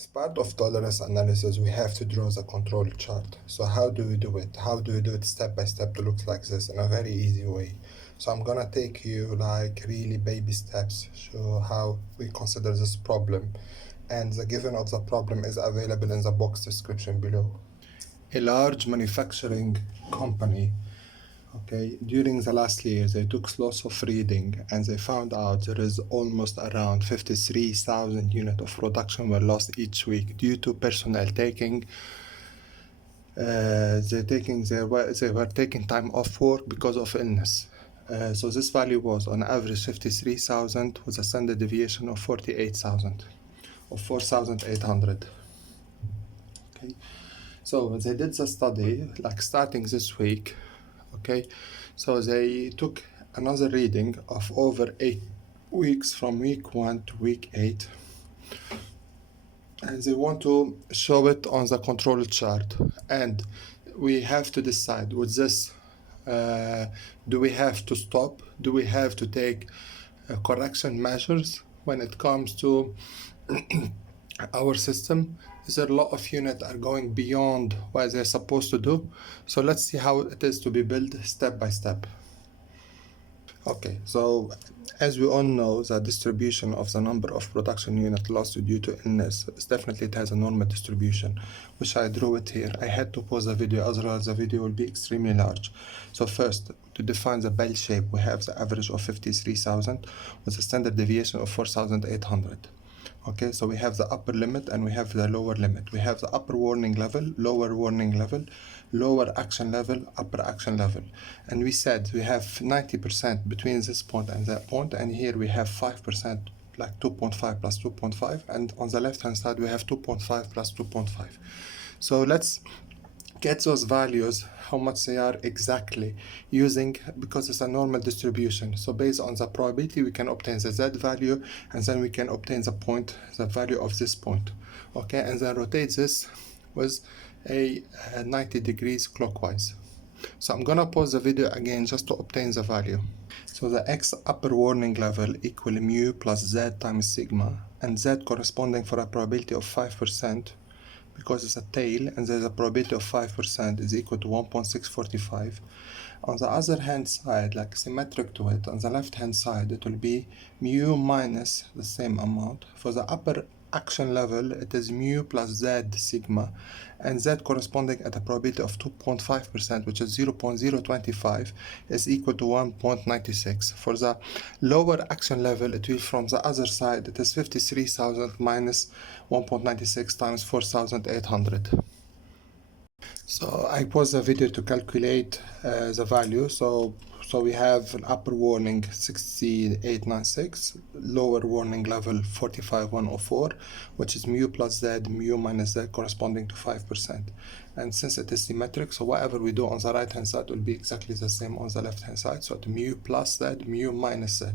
As part of tolerance analysis, we have to draw the control chart. So how do we do it? How do we do it step by step to look like this in a very easy way? So I'm gonna take you like really baby steps, show how we consider this problem, and the given of the problem is available in the box description below. A large manufacturing company, okay, during the last year, they took lots of reading and they found out there is almost around 53,000 units of production were lost each week due to personnel taking they were taking time off work because of illness. So this value was on average 53,000 with a standard deviation of 48,000 or 4,800. Okay, so they did the study like starting this week. Okay, so they took another reading of over 8 weeks from week 1 to week 8, and they want to show it on the control chart, and we have to decide with this, do we have to stop, do we have to take correction measures when it comes to our system. Is there a lot of units are going beyond what they're supposed to do? So let's see how it is to be built step by step. Okay, so as we all know, the distribution of the number of production units lost due to illness is definitely, it has a normal distribution, which I drew it here. I had to pause the video, otherwise the video will be extremely large. So first, to define the bell shape, we have the average of 53,000 with a standard deviation of 4,800. Okay, so we have the upper limit and we have the lower limit. We have the upper warning level, lower warning level, lower action level, upper action level. And we said we have 90% between this point and that point, and here we have 5%, like 2.5 plus 2.5, and on the left hand side we have 2.5 plus 2.5. So let's get those values, how much they are exactly, using, because it's a normal distribution. So based on the probability, we can obtain the Z value, and then we can obtain the point, the value of this point. Okay, and then rotate this with a 90 degrees clockwise. So I'm gonna pause the video again just to obtain the value. So the X upper warning level equal mu plus Z times sigma, and Z corresponding for a probability of 5%, because it's a tail and there's a probability of 5%, is equal to 1.645. On the other hand side, like symmetric to it, on the left hand side it will be mu minus the same amount. For the upper action level, it is mu plus Z sigma, and Z corresponding at a probability of 2.5%, which is 0.025, is equal to 1.96. For the lower action level, it will from the other side, it is 53,000 minus 1.96 times 4,800. So I pause the video to calculate the value. So we have an upper warning 6896, lower warning level 45104, which is mu plus Z, mu minus Z corresponding to 5%. And since it is symmetric, so whatever we do on the right hand side will be exactly the same on the left hand side. So mu plus Z, mu minus Z.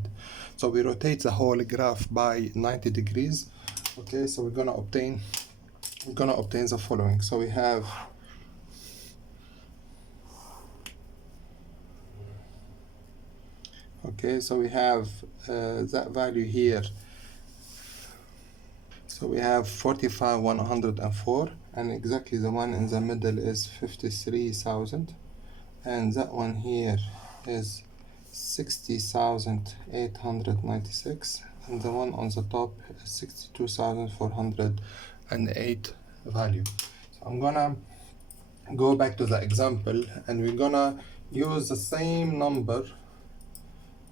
So we rotate the whole graph by 90 degrees. Okay, so we're gonna obtain the following. So we have that value here. So we have 45,104, and exactly the one in the middle is 53,000, and that one here is 60,896, and the one on the top is 62,408 value. So I'm gonna go back to the example and we're gonna use the same number.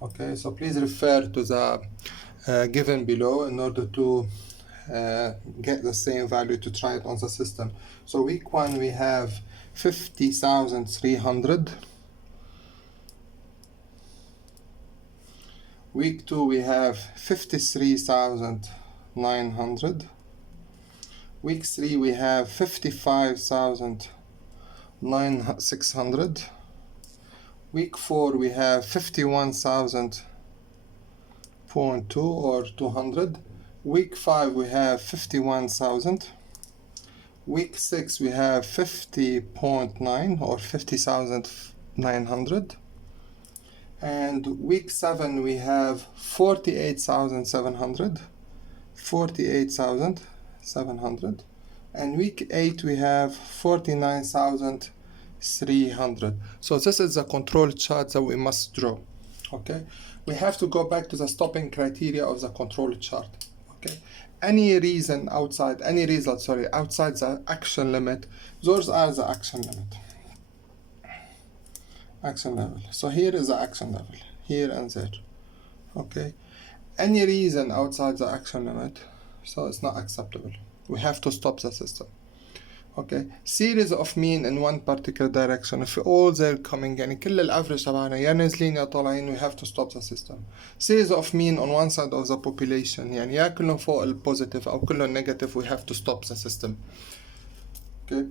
Okay, so please refer to the given below in order to get the same value to try it on the system. So week 1 we have 50,300. Week 2 we have 53,900. Week 3 we have 55,600. Week 4 we have 51,000.2 or 200. Week 5 we have 51,000. Week 6 we have 50.9 or 50,900. And week 7 we have 48,700. 48,700. 700, and week 8 we have 49,300. So this is the control chart that we must draw. Okay, we have to go back to the stopping criteria of the control chart. Okay, any reason outside, any result, sorry, outside the action limit, those are the action limit. Action level. So here is the action level, here and there. Okay, any reason outside the action limit, so it's not acceptable. We have to stop the system. Okay, series of mean in one particular direction, if all they're coming يعني كل الافريج تبعنا يا نازلين يا طالعين, we have to stop the system. Series of mean on one side of the population, يعني يا كلهم فوق البوزيتيف او كلهم negative, we have to stop the system. Okay,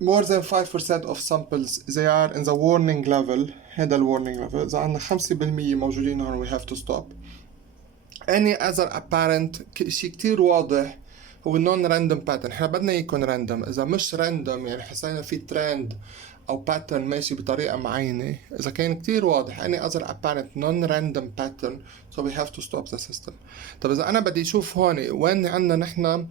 more than 5% of samples they are in the warning level, هذا warning level, إذا عندنا 5% موجودين هون we have to stop. Any other apparent شيء كتير واضح هو non random pattern. احنا بدنا يكون random. إذا مش random يعني حسينا في trend أو pattern ماشي بطريقة معينة، إذا كان كتير واضح any other apparent non random pattern, so we have to stop the system. طب إذا أنا بدي أشوف هون وين عنا نحنا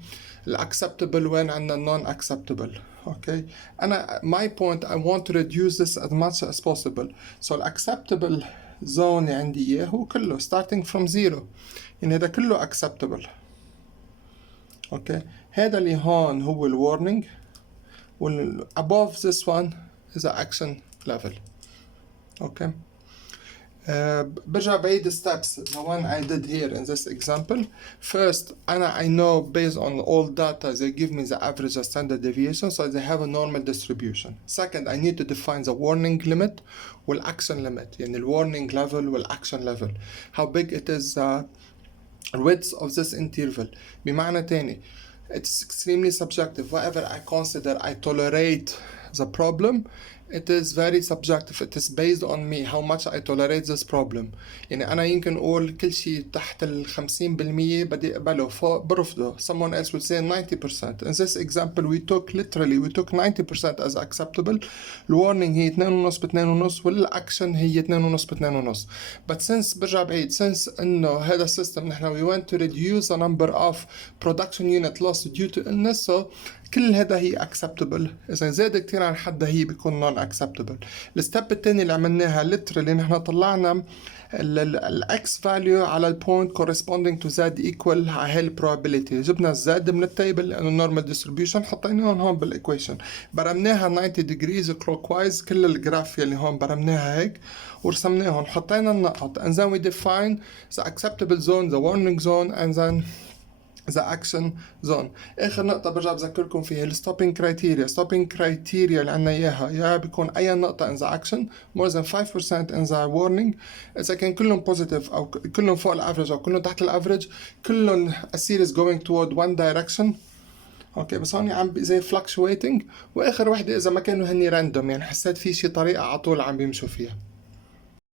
acceptable وين عنا non acceptable. Okay, أنا my point I want to reduce this as much as possible. So acceptable zone اللي عندي إياه هو كله starting from 0. يعني هذا كله acceptable. Okay, هذا اللي هون هو warning وال above this one is the action level. Okay, برجع بعيد steps the one I did here in this example. First I know based on all data they give me the average standard deviation, so they have a normal distribution. Second, I need to define the warning limit والaction limit, يعني the warning level والaction level, how big it is width of this interval. بمعنى تاني, it's extremely subjective. Whatever I consider I tolerate the problem, it is very subjective. It is based on me how much I tolerate this problem. يعني أنا يمكن أقول كل شيء تحت 50% بدي أقبله فوق برفضه. Someone else would say 90%. In this example we took 90% as acceptable. الwarning هي 2.5 ب2.5 والaction هي 2.5 ب2.5. But since برجع بعيد, since إنه هذا السيستم نحن we want to reduce the number of production unit loss due to illness, so كل هذا هي acceptable. إذا زاد كتير عن حدها هي بيكون non acceptable. الستيب التاني اللي عملناها literally نحن طلعنا ال x value على ال point corresponding to z equal على هاي probability. جبنا z من التيبل لأنه normal distribution حطيناهم هون بالequation. برمناها 90 degrees clockwise, كل الجراف اللي هون برمناها هيك ورسمناهم, حطينا النقط, and then we define the acceptable zone, the warning zone, and then the action zone. اخر نقطة برجع بذكركم فيها الستوبينج كرايتيريا. ستوبينج كرايتيريا اللي عنا اياها يا بيكون اي نقطة in the action more than 5% in the warning. اذا كان كلهم positive او كلهم فوق الافرج او كلهم تحت الافرج, كلهم a series going toward one direction. اوكي, بس هون عم زي fluctuating. واخر وحدة اذا ما كانوا هني random, يعني حسيت في شي طريقة على طول عم بيمشوا فيها.